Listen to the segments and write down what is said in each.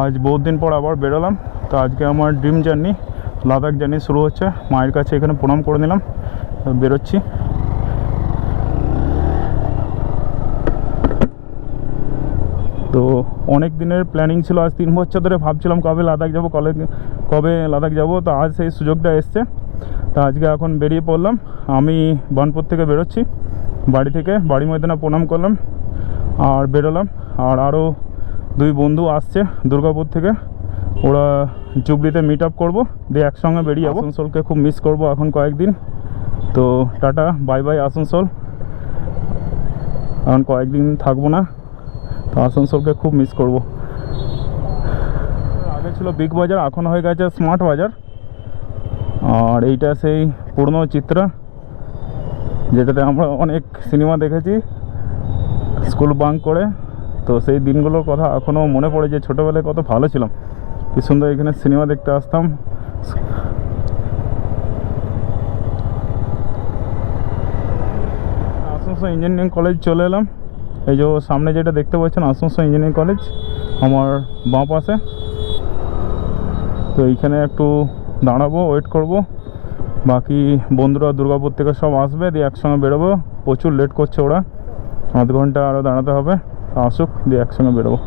আজ বহুত দিন পর আবার বেরোলাম। তো আজকে আমার ড্রিম জার্নি লাদাখ জার্নি শুরু হচ্ছে। মায়ের কাছে এখানে প্রণাম করে নিলাম, বেরোচ্ছি। তো অনেক দিনের প্ল্যানিং ছিল, আজ 3 বছর ধরে ভাবছিলাম কবে লাদাখ যাব, কবে লাদাখ যাব। তো আজ সেই সুযোগটা এসছে। তো আজকে এখন বেরিয়ে পড়লাম। আমি বানপুর থেকে বেরোচ্ছি, বাড়ি থেকে বাড়ি ময়দানে প্রণাম করলাম আর বেরোলাম। আর আরও 2 বন্ধু আসছে দুর্গাপুর থেকে, ওরা জুবলিতে মিট আপ করবো, দিয়ে একসঙ্গে বেরিয়ে যাবো। আসানসোলকে খুব মিস করবো এখন কয়েকদিন। তো টাটা বাই বাই আসানসোল, এখন কয়েকদিন থাকবো না। তো আসানসোলকে খুব মিস করব। আগে ছিল বিগ বাজার, এখন হয়ে গেছে স্মার্ট বাজার। আর এইটা সেই পুরনো চিত্রা, যেটাতে আমরা অনেক সিনেমা দেখেছি স্কুল বাঙ্ক করে। তো সেই দিনগুলোর কথা এখনও মনে পড়ে যে ছোটোবেলায় কত ভালো ছিলাম, কি সুন্দর এখানে সিনেমা দেখতে আসতাম। আসানসোল ইঞ্জিনিয়ারিং কলেজ চলে এলাম। এই যে সামনে যেটা দেখতে পাচ্ছেন আসানসোল ইঞ্জিনিয়ারিং কলেজ, আমার বাঁ পাশে। তো এইখানে একটু দাঁড়াবো, ওয়েট করব। বাকি বন্ধুরা দুর্গাপুর থেকে সব আসবে, দিয়ে একসঙ্গে বেরোবো। প্রচুর লেট করছে ওরা, আধ ঘন্টা আরও দাঁড়াতে হবে। আসুক, দিয়ে একসঙ্গে বেরোবো।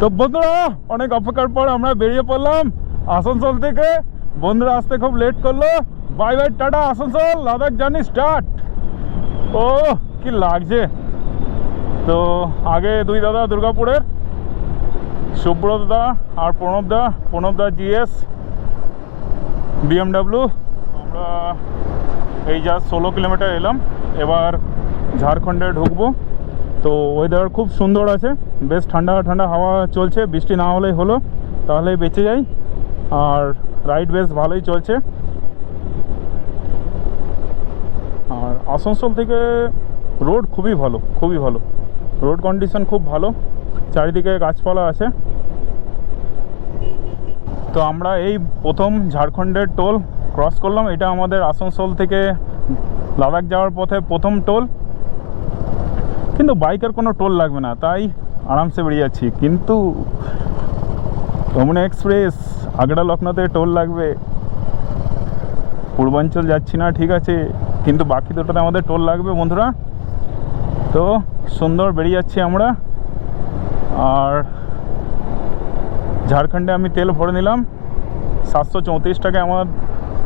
তো বন্ধুরা অনেক অপেক্ষার পর আমরা বেরিয়ে পড়লাম আসানসোল থেকে। বন্ধুরা আসতে খুব লেট করলো। Bye bye tata Asansol, Ladakh journey start. ও কি লাগছে। তো আগে 2 দাদা দুর্গাপুরের, সুব্রত দা আর প্রণব দা জিএস BMW। আমরা এই যা 16 কিলোমিটার এলাম, এবার ঝাড়খণ্ডে ঢুকবো। তো ওয়েদার খুব সুন্দর আছে, বেশ ঠান্ডা ঠান্ডা হাওয়া চলছে। বৃষ্টি না হলেই হলো, তাহলেই বেঁচে যাই। আর রাইড বেশ ভালোই চলছে। আর আসানসোল থেকে রোড খুবই ভালো, খুবই ভালো। রোড কন্ডিশন খুব ভালো, চারিদিকে গাছপালা আছে। তো আমরা এই প্রথম ঝাড়খণ্ডের টোল ক্রস করলাম। এটা আমাদের আসানসোল থেকে লাদাখ যাওয়ার পথে প্রথম টোল। কিন্তু বাইকের কোনো টোল লাগবে না, তাই আরামসে বেরিয়ে যাচ্ছি। কিন্তু যমুনা এক্সপ্রেস আগ্রা লখনউতে টোল লাগবে। পূর্বাঞ্চল যাচ্ছি না ঠিক আছে, কিন্তু বাকি দুটোতে আমাদের টোল লাগবে বন্ধুরা। তো সুন্দর বেরিয়ে যাচ্ছি আমরা। আর ঝাড়খণ্ডে আমি তেল ভরে নিলাম, 734 টাকায় আমার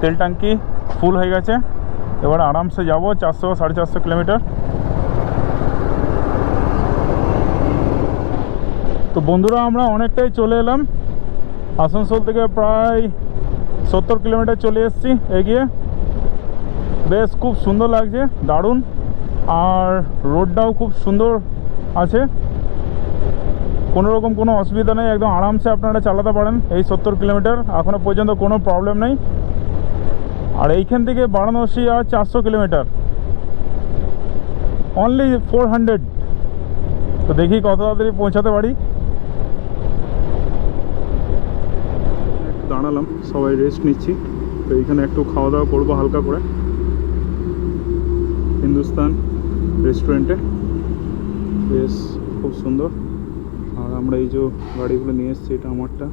তেল ট্যাঙ্কি ফুল হয়ে গেছে। এবার আরামসে যাব 400-450 কিলোমিটার। তো বন্ধুরা আমরা অনেকটাই চলে এলাম, আসানসোল থেকে প্রায় 70 কিলোমিটার চলে এসেছি এগিয়ে। বেশ খুব সুন্দর লাগছে, দারুণ। আর রোডটাও খুব সুন্দর আছে, কোনো রকম কোনো অসুবিধা নেই, একদম আরামসে আপনারা চালাতে পারেন। এই 70 কিলোমিটার এখনও পর্যন্ত কোনো প্রবলেম নেই। আর এইখান থেকে বারাণসী আর 400 কিলোমিটার, অনলি 400। তো দেখি কত তাড়াতাড়ি পৌঁছাতে পারি। একটু দাঁড়ালাম, সবাই রেস্ট নিচ্ছি। তো এইখানে একটু খাওয়া দাওয়া করবো হালকা করে, হিন্দুস্তান রেস্টুরেন্টে। বেশ খুব সুন্দর। আর আমরা এই যে গাড়িগুলো নিয়ে এসেছি, এটা আমারটা,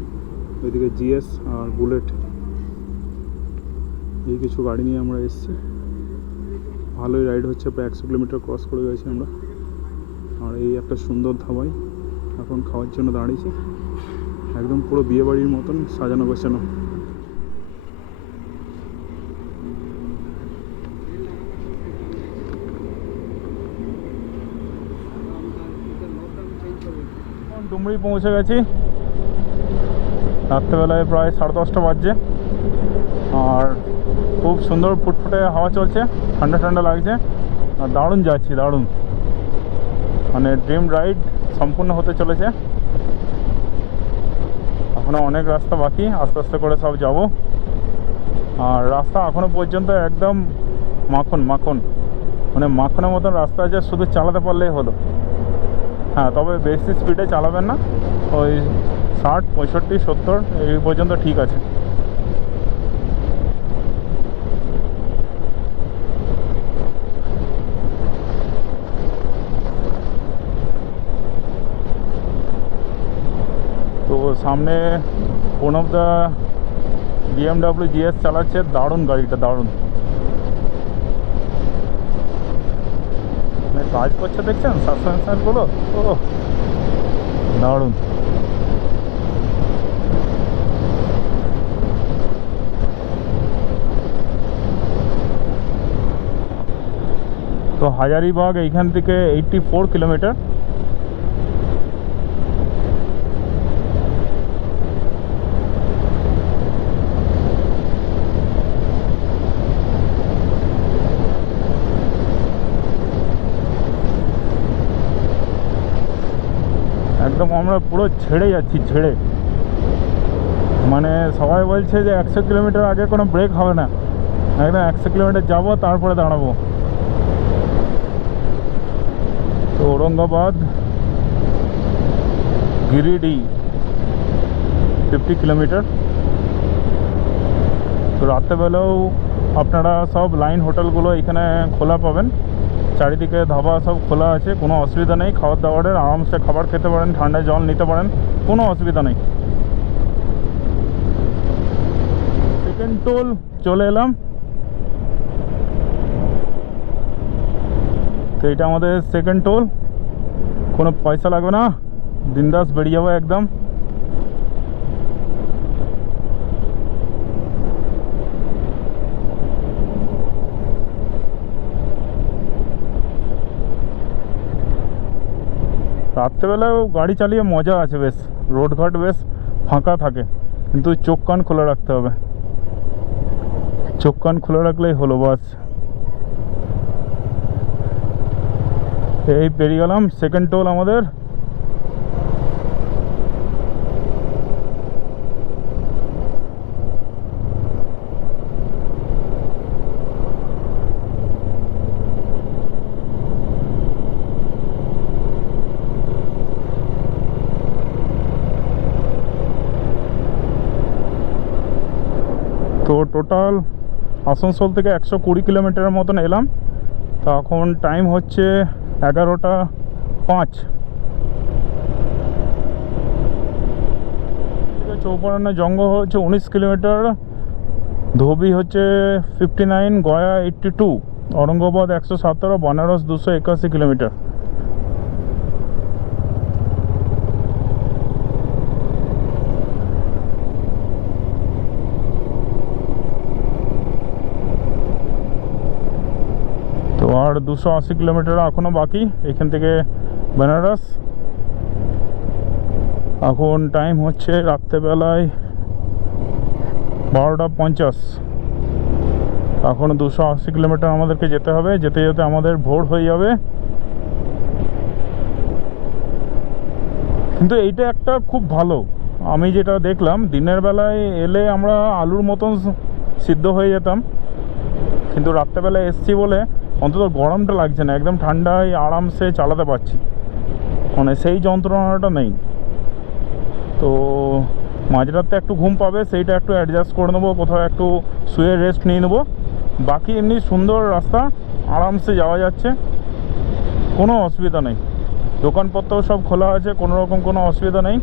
ওইদিকে জিএস আর বুলেট, এই কিছু গাড়ি নিয়ে আমরা এসেছি। ভালোই রাইড হচ্ছে, প্রায় 100 কিলোমিটার ক্রস করে গেছি আমরা। আর এই একটা সুন্দর ধাবায় এখন খাওয়ার জন্য দাঁড়িয়েছি, একদম পুরো বিয়েবাড়ির মতন সাজানো গোছানো। ডুমরি পৌঁছে গেছি, রাত্রেবেলায় প্রায় 10:30 বাজছে। আর খুব সুন্দর ফুটফুটে হাওয়া চলছে, ঠান্ডা ঠান্ডা লাগছে। আর দারুণ যাচ্ছি, দারুণ। মানে ড্রিম রাইড সম্পূর্ণ হতে চলেছে। এখনও অনেক রাস্তা বাকি, আস্তে আস্তে করে সব যাব। আর রাস্তা এখনও পর্যন্ত একদম মাখন মাখন, মানে মাখনের মতন রাস্তা আছে, শুধু চালাতে পারলেই হলো। হ্যাঁ, তবে বেশি স্পিডে চালাবেন না, ওই 60, 65, 70 এই পর্যন্ত ঠিক আছে। সামনে one of the BMW GS চালাচ্ছে, দারুণ গাড়িটা, দারুণ কাজ করছে, দেখছেন সাসপেনশনগুলো, ও দারুণ। তো হাজারিবাগ এইখান থেকে 84 কিলোমিটার। একদম আমরা পুরো ছেড়ে যাচ্ছি, ছেড়ে, মানে সবাই বলছে যে 100 কিলোমিটার আগে কোনো ব্রেক হবে না, একদম 100 কিলোমিটার যাবো তারপরে দাঁড়াবো। তো ঔরঙ্গাবাদ গিরিডি 50 কিলোমিটার। তো রাত্রেবেলাও আপনারা সব লাইন হোটেলগুলো এখানে খোলা পাবেন, চারিদিকে ধাবা সব খোলা আছে, কোনো অসুবিধা নেই। খাবার দাবারের আরামসে খাবার খেতে পারেন, ঠান্ডায় জল নিতে পারেন, কোনো অসুবিধা নেই। সেকেন্ড টোল চলে এলাম। তো এটা আমাদের সেকেন্ড টোল, কোনো পয়সা লাগবে না, বিন্দাস বেরিয়ে যাবো একদম। রাত্রেবেলাও গাড়ি চালিয়ে মজা আছে বেশ, রোডঘাট বেশ ফাঁকা থাকে, কিন্তু চোখ কান খোলা রাখতে হবে, চোখ কান খোলা রাখলেই হলো বাস। এই পেরিয়ে গেলাম সেকেন্ড টোল আমাদের। তো টোটাল আসানসোল থেকে 120 কিলোমিটারের মতন এলাম। তো এখন টাইম হচ্ছে 11:05। চৌপাড়ানা জঙ্গল হচ্ছে 19 কিলোমিটার, ধোবি হচ্ছে 59, গয়া 82, ঔরঙ্গাবাদ 117, বানারস 281 কিলোমিটার। তো আর 280 কিলোমিটার এখনও বাকি এখান থেকে বেনারস। এখন টাইম হচ্ছে রাত্রেবেলায় 12:50। এখন 280 কিলোমিটার আমাদেরকে যেতে হবে, যেতে যেতে আমাদের ভোর হয়ে যাবে। কিন্তু এইটা একটা খুব ভালো, আমি যেটা দেখলাম দিনের বেলায় এলে আমরা আলুর মতন সিদ্ধ হয়ে যেতাম, কিন্তু রাত্রেবেলায় এসছি বলে অন্তত গরমটা লাগছে না, একদম ঠান্ডায় আরামসে চালাতে পারছি, মানে সেই যন্ত্রণাটা নেই। তো মাঝরাতে একটু ঘুম পাবে, সেইটা একটু অ্যাডজাস্ট করে নেবো, কোথাও একটু শুয়ে রেস্ট নিয়ে নেবো। বাকি এমনি সুন্দর রাস্তা, আরামসে যাওয়া যাচ্ছে, কোনো অসুবিধা নেই। দোকানপত্র সব খোলা আছে, কোনো রকম কোনো অসুবিধা নেই।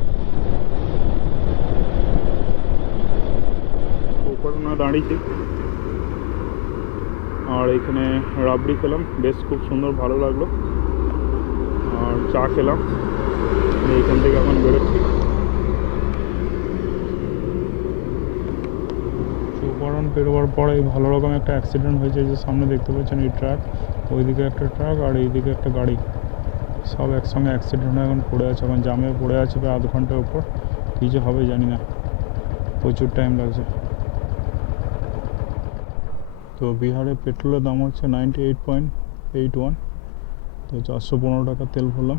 না দাঁড়িয়েছি, আর এখানে রাবড়ি খেলাম, বেশ খুব সুন্দর, ভালো লাগলো। আর চা খেলাম, এইখান থেকে এখন বেরোচ্ছি। চৌপাড়ন পেরোবার পরে ভালো রকম একটা অ্যাক্সিডেন্ট হয়েছে, যে সামনে দেখতে পাচ্ছেন এই ট্রাক, ওইদিকে একটা ট্রাক আর এইদিকে একটা গাড়ি, সব একসঙ্গে অ্যাক্সিডেন্ট হয়ে এখন পড়ে আছে, এখন জামে পড়ে আছে প্রায় আধ ঘন্টার উপর। কী যে হবে জানি না, প্রচুর টাইম লাগছে। তো বিহারে পেট্রোলের দাম হচ্ছে 98.81, তো 415 টাকা তেল ভরলাম।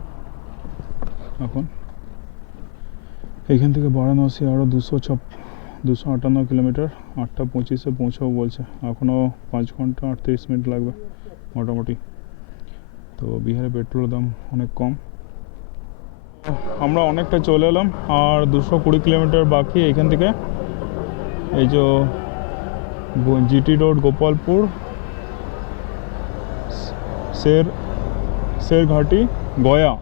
এখন এখান থেকে বারাণসী আরও 258 কিলোমিটার, 8:25-এ পৌঁছাবো বলছে, এখনও 5 ঘন্টা 38 মিনিট লাগবে মোটামুটি। তো বিহারে পেট্রোলের দাম অনেক কম। আমরা অনেকটা চলে এলাম, আর 220 কিলোমিটার বাকি এখান থেকে। এই যে জিটি রোড, গোপালপুর, শেরঘাটি, গয়া,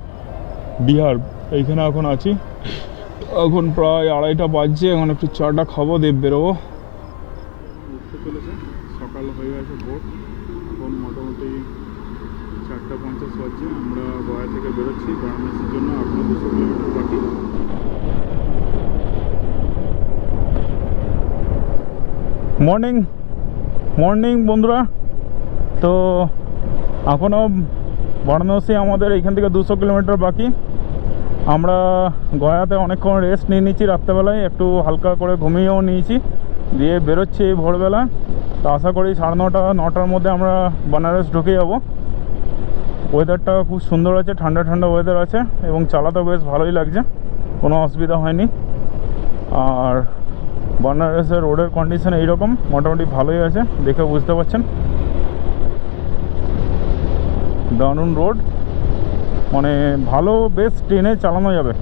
বিহার, এইখানে এখন আছি। এখন প্রায় 2:30 বাজছে, এখন একটু চাটা খাবো, দিয়ে বেরোবো। উঠতে চলেছে, সকাল হয়ে গেছে ভোর, এখন মোটামুটি 4:50 বাজছে। আমরা গয়া থেকে বেরোচ্ছি বারাণসীর জন্য, এখনও 200 কিলোমিটার বাকি। মর্নিং মর্নিং বন্ধুরা, তো এখনও বারাণসী আমাদের এইখান থেকে 200 কিলোমিটার বাকি। আমরা গয়াতে অনেকক্ষণ রেস্ট নিয়ে নিয়েছি, রাত্রেবেলায় একটু হালকা করে ঘুমিয়েও নিয়েছি, দিয়ে বেরোচ্ছি ভোরবেলা। তো আশা করি 9:30-9টার মধ্যে আমরা বেনারস ঢুকে যাব। ওয়েদারটা খুব সুন্দর আছে, ঠান্ডা ঠান্ডা ওয়েদার আছে, এবং চালাতেও বেশ ভালোই লাগছে, কোনো অসুবিধা হয়নি। আর বেনারসের রোডের কন্ডিশন এইরকম মোটামুটি ভালোই আছে, দেখে বুঝতে পারছেন। দারুণ রোড, মানে ভালো, বেশ ট্রেনে চালানো যাবে।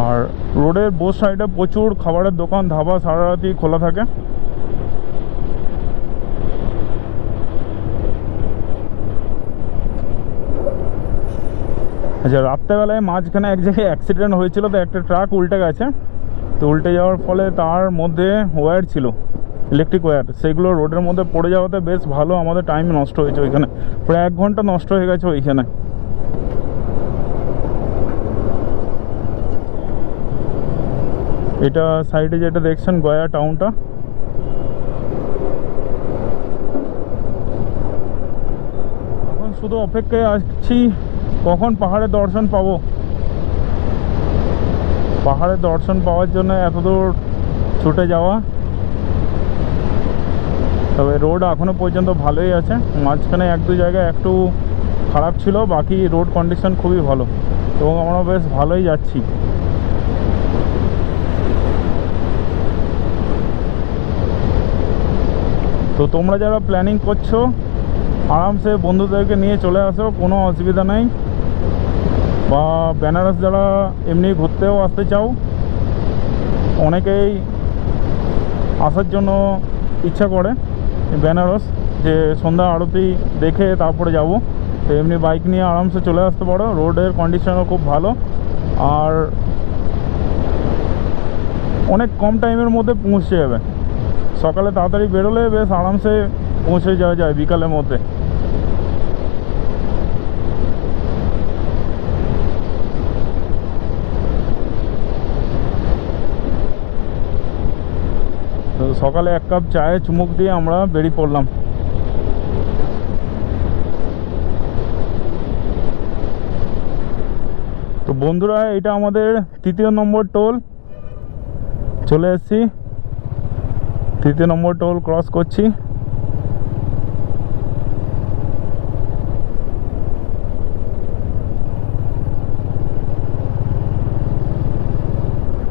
আর রোডের বোথ সাইডে প্রচুর খাবারের দোকান, ধাবা সারা রাতি খোলা থাকে। আচ্ছা, রাত্রেবেলায় মাঝখানে এক জায়গায় অ্যাক্সিডেন্ট হয়েছিল, তো একটা ট্রাক উল্টে গেছে। তো উল্টে যাওয়ার ফলে তার মধ্যে ওয়্যার ছিল, ইলেকট্রিক ওয়্যার, সেগুলো রোডের মধ্যে পড়ে যাওয়াতে বেশ ভালো আমাদের টাইম নষ্ট হয়েছে ওইখানে, প্রায় 1 ঘন্টা নষ্ট হয়ে গেছে ওইখানে। এটা সাইডে যেটা দেখছেন গয়া টাউনটা। এখন শুধু অপেক্ষায় আছি কখন পাহাড়ের দর্শন পাবো। পাহাড়ের দর্শন পাওয়ার জন্য এত দূর ছুটে যাওয়া। তবে রোড এখনও পর্যন্ত ভালোই আছে, মাঝখানে 1-2 জায়গায় একটু খারাপ ছিল, বাকি রোড কন্ডিশন খুবই ভালো, এবং আমরা বেশ ভালোই যাচ্ছি। তো তোমরা যারা প্ল্যানিং করছো আরামসে বন্ধুদেরকে নিয়ে চলে আসো, কোনো অসুবিধা নেই। বা বেনারস যারা এমনি ঘুরতেও আসতে চাও, অনেকেই আসার জন্য ইচ্ছা করে বেনারস, যে সন্ধ্যা আরতি দেখে তারপরে যাব। তো এমনি বাইক নিয়ে আরামসে চলে আসতে পারো, রোডের কন্ডিশনও খুব ভালো, আর অনেক কম টাইমের মধ্যে পৌঁছে যাবে। সকালে তাড়াতাড়ি বেরোলে বেশ আরামসে পৌঁছে যাওয়া যায় বিকালের মধ্যে। তো সকালে 1 কাপ চায়ে চুমুক দিয়ে আমরা বেরিয়ে পড়লাম। তো বন্ধুরা, এটা আমাদের 3য় নম্বর টোল, চলে এসেছি 3য় নম্বর টোল ক্রস করছি।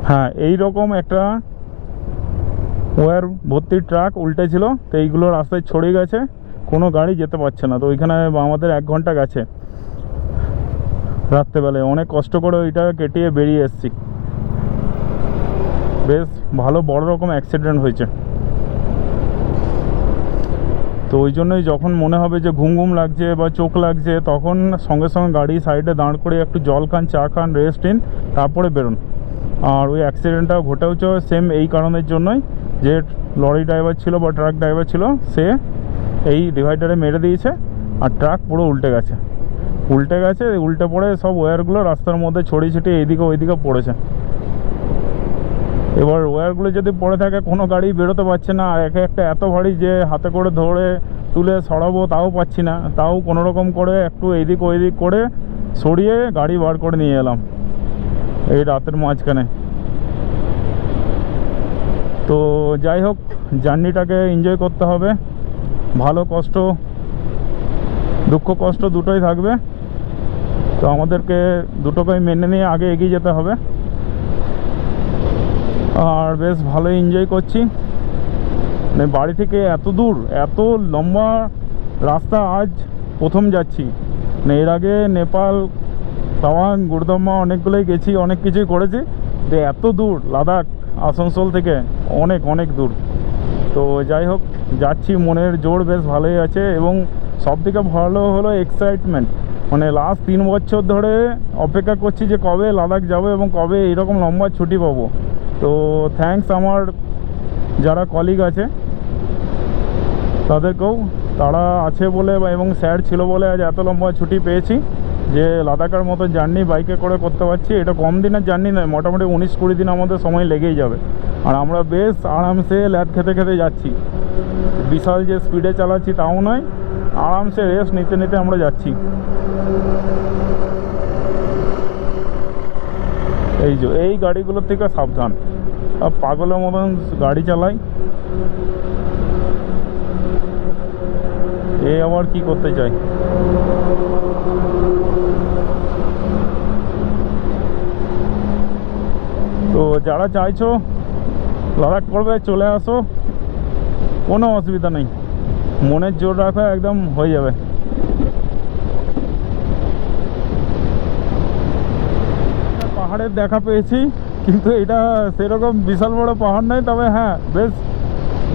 হ্যাঁ, এইরকম একটা ওয়্যার ভর্তি ট্রাক উল্টে ছিল, তো এইগুলো রাস্তায় ছড়িয়ে গেছে, কোনো গাড়ি যেতে পারছে না। তো ওইখানে আমাদের 1 ঘন্টা গেছে রাত্রেবেলায়, অনেক কষ্ট করে ওইটা কেটিয়ে বেরিয়ে এসেছি। বেশ ভালো বড় রকম অ্যাক্সিডেন্ট হয়েছে। তো ওই জন্যই যখন মনে হবে যে ঘুম ঘুম লাগছে বা চোখ লাগছে, তখন সঙ্গে সঙ্গে গাড়ি সাইডে দাঁড় করে একটু জল খান, চা খান, রেস্ট নিন, তারপরে বেরোন। আর ওই অ্যাক্সিডেন্টটা ঘটেওছে সেম এই কারণের জন্যই, যে লরি ড্রাইভার ছিল বা ট্রাক ড্রাইভার ছিল, সে এই ডিভাইডারে মেরে দিয়েছে, আর ট্রাক পুরো উল্টে গেছে। উল্টে পড়ে সব ওয়্যারগুলো রাস্তার মধ্যে ছড়িয়ে ছিটিয়ে এইদিকে ওইদিকে পড়েছে। এবার ওয়্যারগুলো যদি পড়ে থাকে, কোনো গাড়ি বেরোতে পারছে না, আর একটা এত ভারী যে হাতে করে ধরে তুলে সরাবো তাও পাচ্ছি না, তাও কোনো রকম করে একটু এইদিক ওইদিক করে সরিয়ে গাড়ি বার করে নিয়ে এলাম এই রাতের মাঝখানে। তো যাই হোক, জার্নিটাকে এনজয় করতে হবে, ভালো কষ্ট, দুঃখ কষ্ট দুটোই থাকবে। তো আমাদেরকে দুটোকেই মেনে নিয়ে আগে এগিয়ে যেতে হবে। আর বেশ ভালোই এনজয় করছি। মানে বাড়ি থেকে এত দূর, এত লম্বা রাস্তা আজ প্রথম যাচ্ছি। মানে এর আগে নেপাল, তাওয়াং, গুরদম্মা অনেকগুলোই গেছি, অনেক কিছুই করেছি, যে এত দূর লাদাখ আসানসোল থেকে অনেক অনেক দূর। তো যাই হোক, যাচ্ছি, মনের জোর বেশ ভালোই আছে। এবং সবথেকে ভালো হলো এক্সাইটমেন্ট, মানে লাস্ট 3 বছর ধরে অপেক্ষা করছি যে কবে লাদাখ যাবো এবং কবে এরকম লম্বা ছুটি পাবো। তো থ্যাঙ্কস আমার যারা কলিগ আছে তাদেরকেও, তারা আছে বলে এবং স্যার ছিল বলে আজ এত লম্বা ছুটি পেয়েছি যে লাদাখের মতো জার্নি বাইকে করে করতে পারছি। এটা কম দিনের জার্নি নয়, মোটামুটি 19-20 দিন আমাদের সময় লেগেই যাবে। আর আমরা বেশ আরামসে ল্যাদ খেতে খেতে যাচ্ছি, বিশাল যে স্পিডে চালাচ্ছি তাও নয়, আরামসে রেস্ট নিতে নিতে আমরা যাচ্ছি। এই যে এই গাড়িগুলোর থেকে সাবধান, পাগলের মতন গাড়ি চালাই। এ আবার কি করতে চাই। তো যারা চাইছো লাদাখ করবে চলে আসো, কোনো অসুবিধা নেই, মনের জোর রাখো, একদম হয়ে যাবে। পাহাড়ের দেখা পেয়েছি, কিন্তু এটা সেরকম বিশাল বড় পাহাড় নয়, তবে হ্যাঁ বেশ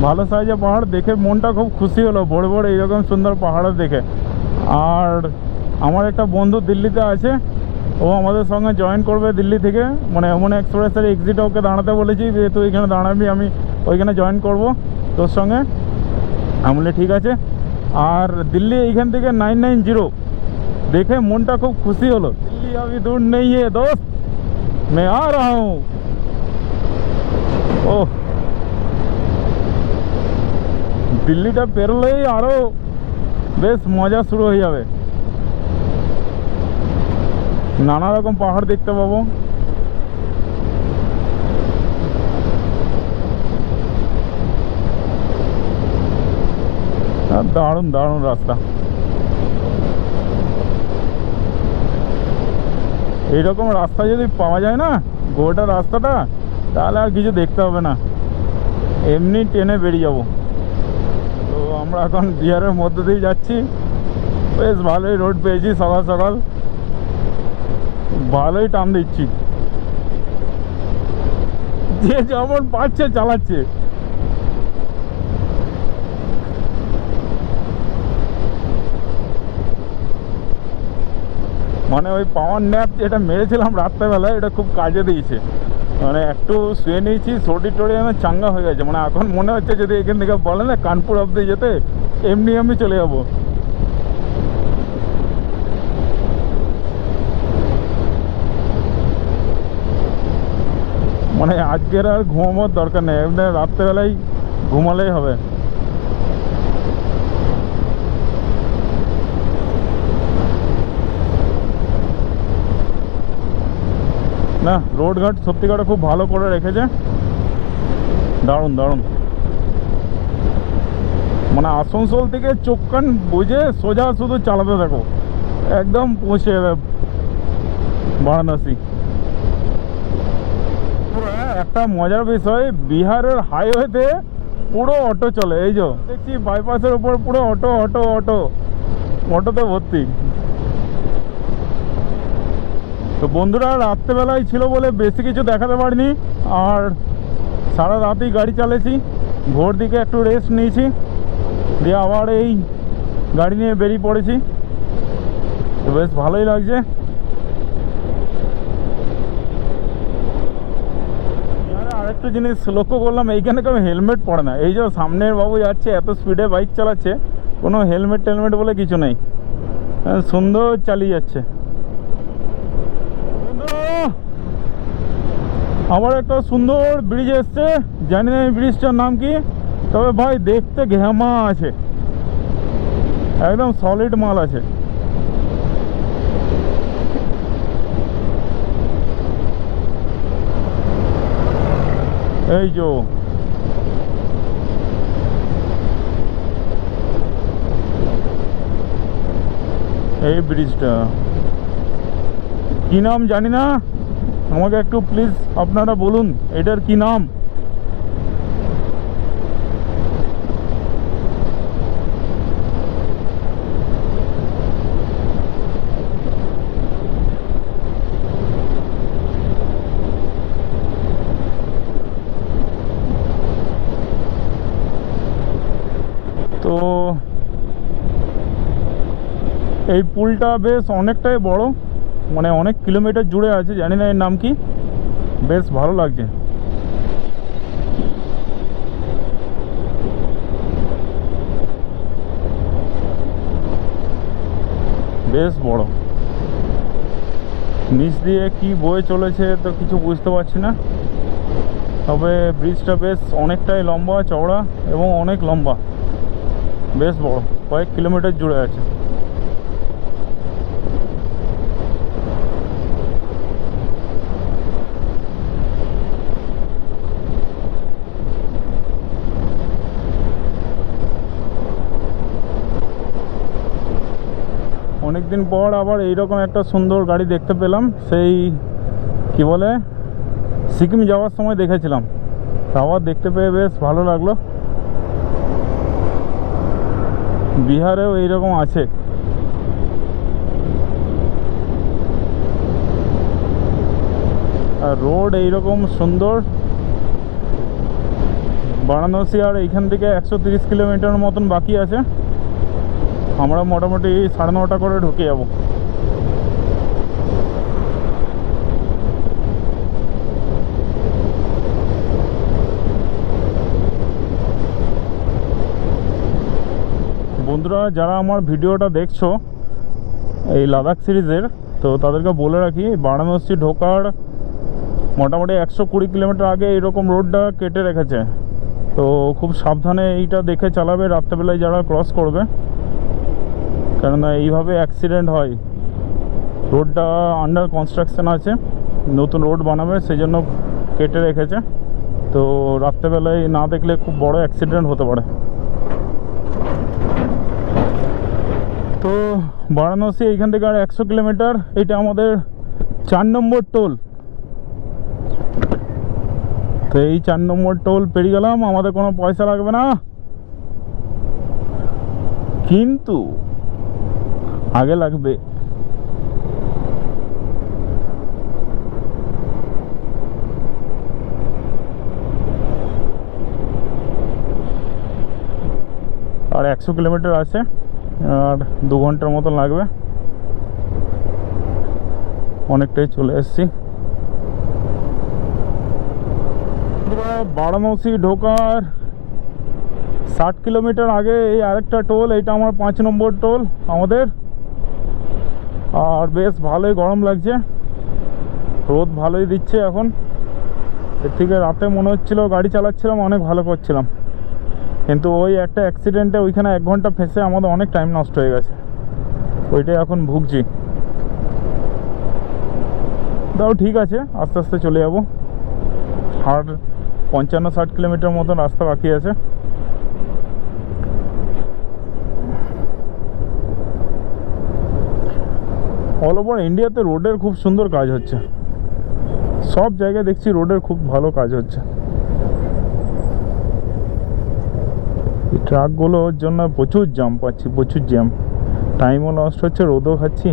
ভালো সাইজের পাহাড়। দেখে মনটা খুব খুশি হলো বড় বড় এইরকম সুন্দর পাহাড় দেখে। আর আমার একটা বন্ধু দিল্লিতে আছে, ও আমাদের সঙ্গে জয়েন করবে দিল্লি থেকে, মানে এমন এক্সপ্রেসের এক্সিটে ওকে দাঁড়াতে বলেছি যে তুই এখানে দাঁড়াবি, আমি ওইখানে জয়েন করব তোর সঙ্গে। আমি বলি ঠিক আছে। আর দিল্লি এইখান থেকে 990 দেখে মনটা খুব খুশি হলো। দিল্লি अभी दूर नहीं है दोस्त, मैं आ रहा हूँ। ও দিল্লিটা পেরোলেই আরও বেশ মজা শুরু হয়ে যাবে, নানা রকম পাহাড় দেখতে পাবো। দারুণ দারুণ রাস্তা। এইরকম রাস্তা যদি পাওয়া যায় না গোটা রাস্তাটা, তাহলে আর কিছু দেখতে হবে না, এমনি ট্রেনে বেরিয়ে যাব। তো আমরা এখন বিহারের মধ্যে দিয়ে যাচ্ছি, বেশ ভালোই রোড পেয়েছি, সকাল সকাল ভালোই টান দিচ্ছি, যে যেমন পাচ্ছে চালাচ্ছে। মানে ওই পাওয়ার ন্যাপ যেটা মেরেছিলাম রাত্রেবেলায়, এটা খুব কাজে দিয়েছে। মানে একটু শুয়ে নিয়েছি, শরীর টরি আমার চাঙ্গা হয়ে গেছে। মানে এখন মনে হচ্ছে যদি এখান থেকে বলে না কানপুর অব্দি যেতে, এমনি আমি চলে যাবো। মানে আজকের আর ঘুমানোর দরকার নেই, এমনি রাত্রেবেলায় ঘুমালেই হবে। না রোডঘাট সত্যিকারে খুব ভালো করে রেখেছে, দারুণ দারুণ। মানে আসানসোল থেকে চোখ কান বুঝে সোজা শুধু চালাতে থাকো, একদম পৌঁছে যাবে বারাণসী। একটা মজার বিষয়, বিহারের হাইওয়েতে পুরো অটো চলে। এই যে দেখছি বাইপাসের উপর পুরো অটো অটো অটো, অটোতে ভর্তি। তো বন্ধুরা রাত্রেবেলায় ছিল বলে বেশি কিছু দেখাতে পারিনি, আর সারা রাতেই গাড়ি চালিয়েছি। ভোর দিকে একটু রেস্ট নিয়েছি, দিয়ে আবার এই গাড়ি নিয়ে বেরিয়ে পড়েছি। তো বেশ ভালোই লাগছে। আরেকটা জিনিস লক্ষ্য করলাম, এইখানে কেউ হেলমেট পরে না। এই যে সামনের বাবু যাচ্ছে এত স্পিডে বাইক চালাচ্ছে, কোনো হেলমেট টেলমেট বলে কিছু নেই, সুন্দর চালিয়ে যাচ্ছে। আবার একটা সুন্দর ব্রিজ এসছে, জানি না এই ব্রিজটার নাম কি, তবে ভাই দেখতে ঘেমা আছে, একদম সলিড মাল আছে। এই যে এই ব্রিজটা কি নাম জানি না, আমাকে একটু প্লিজ আপনারা বলুন এটার কি নাম। এই পুলটা বেশ অনেকটাই বড়, মানে অনেক কিলোমিটার জুড়ে আছে, জানি না এর নাম কি। বেশ ভালো লাগছে। বেশ বড়, নিচ দিয়ে কি বয়ে চলেছে তো কিছু বুঝতে পারছি না, তবে ব্রিজটা বেশ অনেকটাই লম্বা চওড়া এবং অনেক লম্বা, বেশ বড়, কয়েক কিলোমিটার জুড়ে আছে। অনেকদিন পর আবার এইরকম একটা সুন্দর গাড়ি দেখতে পেলাম, সেই কি বলে সিকিম যাওয়ার সময় দেখেছিলাম, তা আবার দেখতে পেয়ে বেশ ভালো লাগলো। বিহারেও এইরকম আছে। আর রোড এইরকম সুন্দর। বারাণসী আর এইখান থেকে 130 কিলোমিটার মতন বাকি আছে। আমরা মোটামুটি 9:30 করে ঢুকে যাব। বন্ধুরা, যারা আমার ভিডিওটা দেখছো এই লাদাখ সিরিজের, তো তাদেরকে বলে রাখি, বারাণসী ঢোকার মোটামুটি 120 কিলোমিটার আগে এরকম রোডটা কেটে রেখেছে, তো খুব সাবধানে এইটা দেখে চালাবে রাত্রেবেলায় যারা ক্রস করবে, কেননা এইভাবে অ্যাক্সিডেন্ট হয়। রোডটা আন্ডার কনস্ট্রাকশন আছে, নতুন রোড বানাবে সেই জন্য কেটে রেখেছে, তো রাত্রেবেলায় না দেখলে খুব বড় অ্যাক্সিডেন্ট হতে পারে। তো বারাণসী এইখান থেকে আর 100 কিলোমিটার, এটা আমাদের 4 নম্বর টোল। তো এই 4 নম্বর টোল পেরিয়ে গেলাম, আমাদের কোনো পয়সা লাগবে না, কিন্তু আগে লাগবে আর 100 কিলোমিটার আছে, আর 2 ঘন্টার মতো লাগবে। অনেকটাই চলে এসেছি। বারাণসী ঢোকার 60 কিলোমিটার আগে এই আরেকটা টোল, এইটা আমার 5 নম্বর টোল আমাদের। আর বেশ ভালোই গরম লাগছে, রোদ ভালোই দিচ্ছে এখন। এর থেকে রাতে মনে হচ্ছিল গাড়ি চালাচ্ছিলাম অনেক ভালো করছিলাম, কিন্তু ওই একটা অ্যাক্সিডেন্টে ওইখানে 1 ঘন্টা ফেসে আমাদের অনেক টাইম নষ্ট হয়ে গেছে, ওইটাই এখন ভুগছি। তাও ঠিক আছে, আস্তে আস্তে চলে যাব। আর 55-60 কিলোমিটার মতন রাস্তা বাকি আছে। অল ওভার ইন্ডিয়াতে রোডের খুব সুন্দর কাজ হচ্ছে, সব জায়গায় দেখছি রোডের খুব ভালো কাজ হচ্ছে। এই ট্রাকগুলোর জন্য প্রচুর জ্যাম পাচ্ছি, প্রচুর জ্যাম, টাইমও নষ্ট হচ্ছে, রোদও খাচ্ছি।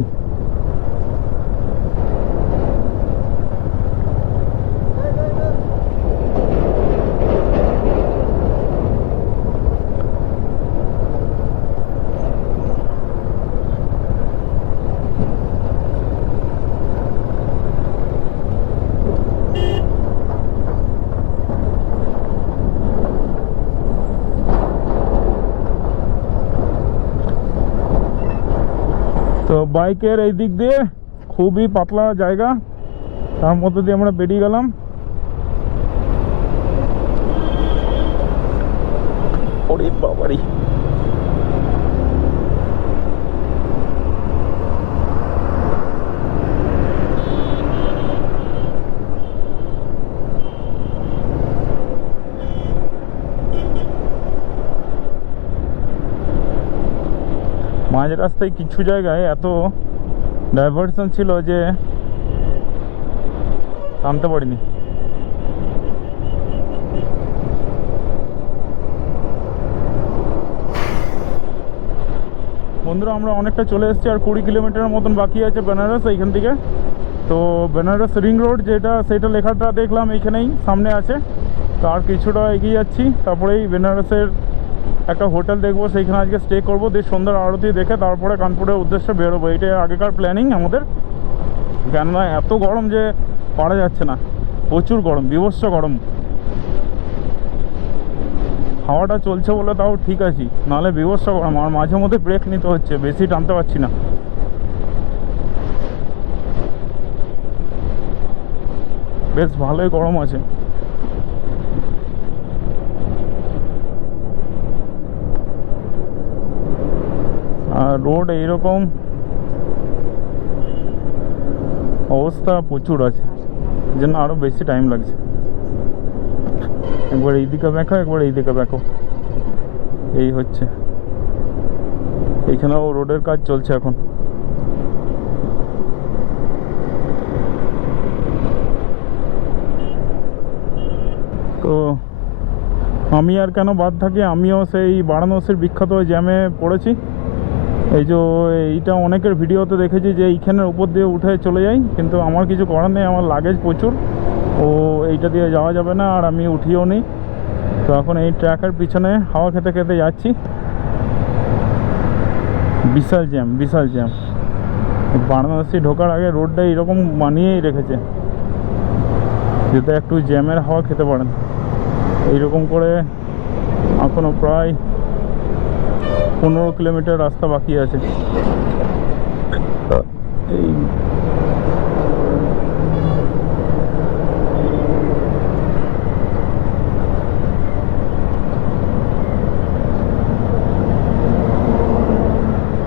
তো বাইকের এই দিক দিয়ে খুবই পাতলা জায়গা, তার মধ্যে দিয়ে আমরা বেরিয়ে গেলাম। ওরে বাবারি, মাঝ রাস্তায় কিছু জায়গায় এত ডাইভারশন ছিল যে থামতে পারিনি। বন্ধুরা, আমরা অনেকটা চলে এসেছি, আর 20 কিলোমিটার মতন বাকি আছে বেনারস এইখান থেকে। তো বেনারস রিং রোড যেটা, সেটা লেখাটা দেখলাম এইখানেই সামনে আছে, তো আর কিছুটা এগিয়ে যাচ্ছি, তারপরেই বেনারসের একটা হোটেল দেখবো, সেইখানে আজকে স্টে করবো, দিয়ে সন্ধ্যার আরতি দেখে তারপরে কানপুরের উদ্দেশ্যে বেরোবো। এইটাই আগেকার প্ল্যানিং আমাদের। কেননা এত গরম যে পারা যাচ্ছে না, প্রচুর গরম, বীভৎস গরম। হাওয়াটা চলছে বলে তাও ঠিক আছি, নাহলে বীভৎস গরম। আর মাঝে মধ্যে ব্রেক নিতে হচ্ছে, বেশি টানতে পারছি না। বেশ ভালোই গরম আছে। আর রোড এইরকম অবস্থা প্রচুর আছে, এই জন্য আরও বেশি টাইম লাগছে। একবার এইদিকে ব্যাকো, একবার এইদিকে ব্যাকো, এই হচ্ছে। এইখানেও রোডের কাজ চলছে এখন। তো আমি আর কেন বাদ থাকি, আমিও সেই বারাণসীর বিখ্যাত জ্যামে পড়েছি। এই যে এইটা অনেকের ভিডিওতে দেখেছি যে এইখানের উপর দিয়ে উঠে চলে যাই, কিন্তু আমার কিছু করার নেই, আমার লাগেজ প্রচুর, ও এইটা দিয়ে যাওয়া যাবে না, আর আমি উঠিও নি। তো এখন এই ট্র্যাকের পিছনে হাওয়া খেতে খেতে যাচ্ছি। বিশাল জ্যাম, বিশাল জ্যাম। বারাণসী ঢোকার আগে রোডটা এইরকম বানিয়েই রেখেছে যাতে একটু জ্যামের হাওয়া খেতে পারেন। এইরকম করে এখনও প্রায় 15 কিলোমিটার রাস্তা বাকি আছে। এই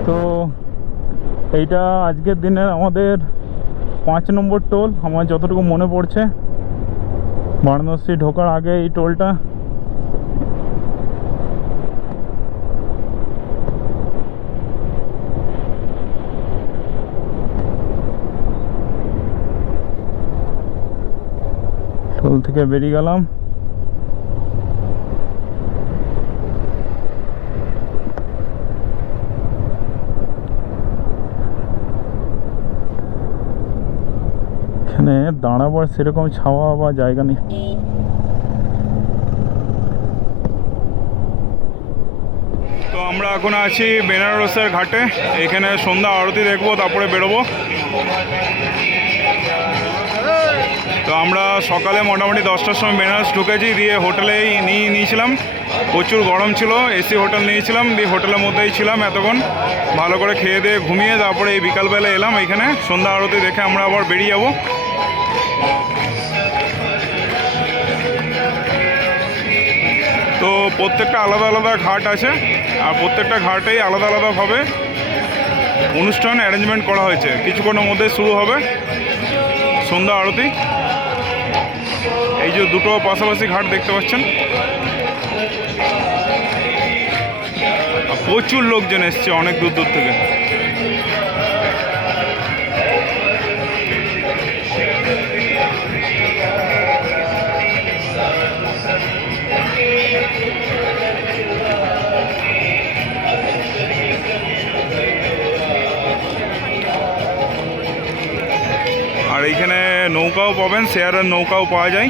তো এইটা আজকের দিনের আমাদের 5 নম্বর টোল, আমার যতটুকু মনে পড়ছে। বারাণসী ঢোকার আগে এই টোলটা। টোল থেকে বেরিয়ে গেলাম। এখানে দাঁড়াবার সেরকম ছাওয়া বা জায়গা নেই। তো আমরা এখন আছি বেনারসের ঘাটে, এখানে সন্ধ্যা আরতি দেখবো, তারপরে বেরোবো। তো আমরা সকালে মোটামুটি 10টার সময় বেনারস ঢুকেছি, দিয়ে হোটেলেই নিয়েছিলাম। প্রচুর গরম ছিল, এসি হোটেল নিয়েছিলাম, দিয়ে হোটেলের মধ্যেই ছিলাম এতক্ষণ, ভালো করে খেয়ে দিয়ে ঘুমিয়ে। তারপরে এই বিকালবেলা এলাম এখানে, সন্ধ্যা আরতি দেখে আমরা আবার বেরিয়ে যাব। তো প্রত্যেকটা আলাদা আলাদা ঘাট আছে, আর প্রত্যেকটা ঘাটেই আলাদা আলাদাভাবে অনুষ্ঠান অ্যারেঞ্জমেন্ট করা হয়েছে। কিছুক্ষণের মধ্যে শুরু হবে সন্ধ্যা আরতি। এই যে দুটো পাশাপাশি ঘাট দেখতে পাচ্ছেন, প্রচুর লোকজন এসছে অনেক দূর দূর থেকে। আর এইখানে নৌকাও পাবেন, শেয়ারের নৌকাও পাওয়া যায়,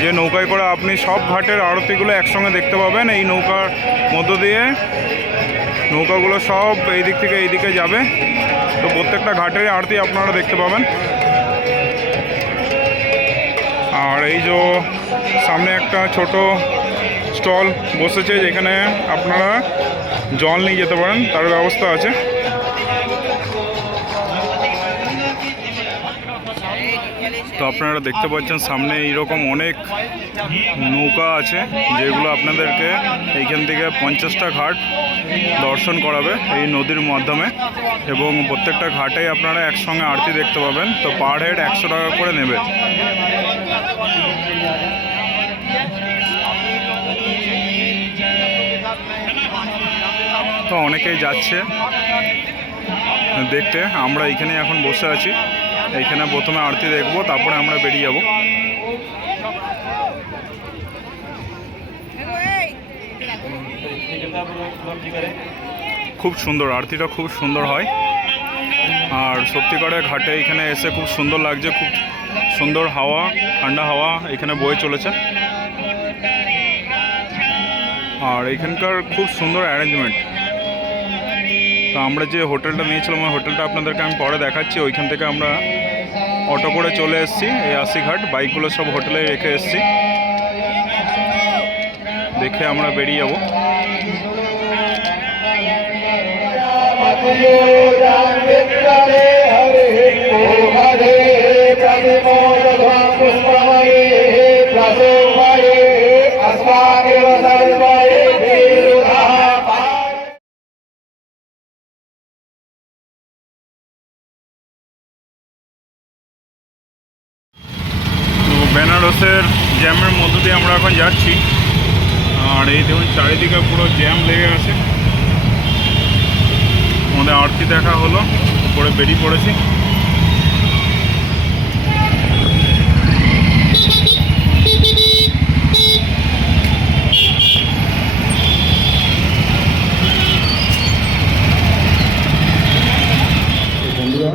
যে নৌকায় করে আপনি সব ঘাটের আরতিগুলো একসঙ্গে দেখতে পাবেন। এই নৌকার মধ্য দিয়ে নৌকাগুলো সব এই দিক থেকে এই দিকে যাবে, তো প্রত্যেকটা ঘাটের আরতি আপনারা দেখতে পাবেন। আর এই যে সামনে একটা ছোট স্টল বসেছে, যেখানে আপনারা জল নিয়ে যেতে পারেন, তার ব্যবস্থা আছে। তো আপনারা দেখতে পাচ্ছেন সামনে এইরকম অনেক নৌকা আছে, যেগুলো আপনাদেরকে এইখান থেকে 50টা ঘাট দর্শন করাবে এই নদীর মাধ্যমে, এবং প্রত্যেকটা ঘাটেই আপনারা একসঙ্গে আরতি দেখতে পাবেন। তো পার হেড 100 টাকা করে নেবে। তো অনেকেই যাচ্ছে দেখতে, আমরা এইখানে এখন বসে আছি। এইখানে প্রথমে আরতি দেখবো, তারপরে আমরা বেরিয়ে যাব। খুব সুন্দর আরতিটা, খুব সুন্দর হয়। আর সত্যিকারের ঘাটে এখানে এসে খুব সুন্দর লাগছে, খুব সুন্দর হাওয়া, ঠান্ডা হাওয়া এখানে বয়ে চলেছে। আর এখানকার খুব সুন্দর অ্যারেঞ্জমেন্ট। তো আমরা যে হোটেলটা নিয়েছিলাম ওই হোটেলটা আপনাদেরকে আমি পরে দেখাচ্ছি। ওইখান থেকে আমরা অটো করে চলে এসেছি এই আশিঘাট, বাইকগুলো সব হোটেলে রেখে এসেছি, দেখে আমরা বেরিয়ে যাবো। বেনারসের জ্যামের মধ্য দিয়ে আমরা এখন যাচ্ছি। আর এই দেখুন চারিদিকে পুরো জ্যাম লেগে আছে। আমাদের আরতি দেখা হলো, উপরে বেরিয়ে পড়েছি। বন্ধুরা,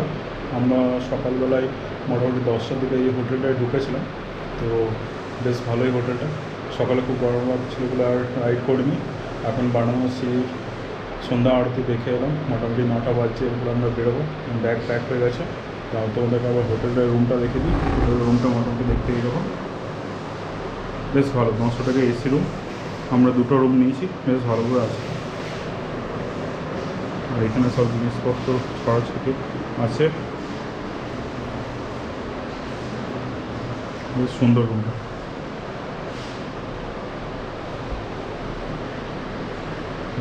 আমরা সকালবেলায় মোটামুটি 10টার দিকে এই হোটেলটায় ঢুকেছিলাম। তো বেশ ভালোই হোটেলটা, সকালে খুব গরম ছিল বলে আর রাইড করিনি। এখন বারাণসীর সন্ধ্যা আরতি দেখে এলাম, মোটামুটি 9টা বাজছে, এরপর আমরা বেরোবো। ব্যাগ প্যাক হয়ে গেছে। তাও তোমাদেরকে আবার হোটেলটার রুমটা দেখে দিই। হোটেলের রুমটা মোটামুটি দেখতে এইরকম, বেশ ভালো। 900 টাকা এসি রুম, আমরা 2টো রুম নিয়েছি, বেশ ভালো করে আছে। আর এখানে সব জিনিসপত্র ছড়াছড়ি আছে, বেশ সুন্দর রুমটা।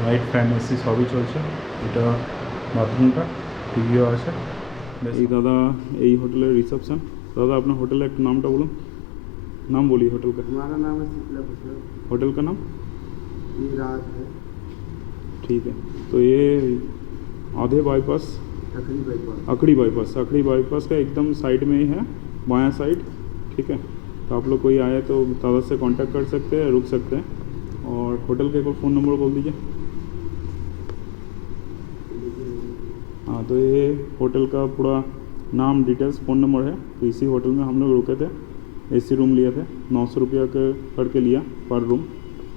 লাইট, ফ্যান, এসি সবই চলছে। এটা বাথরুমটা, টিভিও আছে। এই দাদা এই হোটেলের রিসেপশন। दादा अपना होटल एक नाम बोलो, नाम बोलिए होटल का। हमारा नाम है शीतला होटल। होटल का नाम ये रात है। ठीक है। तो ये आधे बाईपास, अखड़ी बाईपास का एकदम साइड में ही है, बायां साइड। ठीक है। तो आप लोग कोई आए तो दादा से कांटेक्ट कर सकते हैं, रुक सकते हैं। और होटल का एक और फ़ोन नंबर बोल दीजिए। हाँ, तो ये होटल का पूरा नाम, डिटेल्स, फ़ोन नंबर है। तो इसी होटल में हम लोग रुके थे, एसी रूम लिए थे, 900 रुपया करके लिया पर रूम।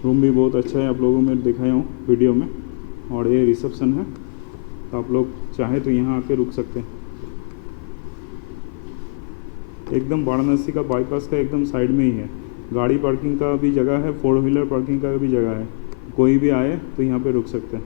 रूम भी बहुत अच्छा है, आप लोगों में दिखाया हूँ वीडियो में। और ये रिसेप्शन है, तो आप लोग चाहें तो यहाँ आके रुक सकते हैं। एकदम वाराणसी का बाईपास का एकदम साइड में ही है। गाड़ी पार्किंग का भी जगह है, 4 व्हीलर पार्किंग का भी जगह है। कोई भी आए तो यहाँ पे रुक सकते हैं।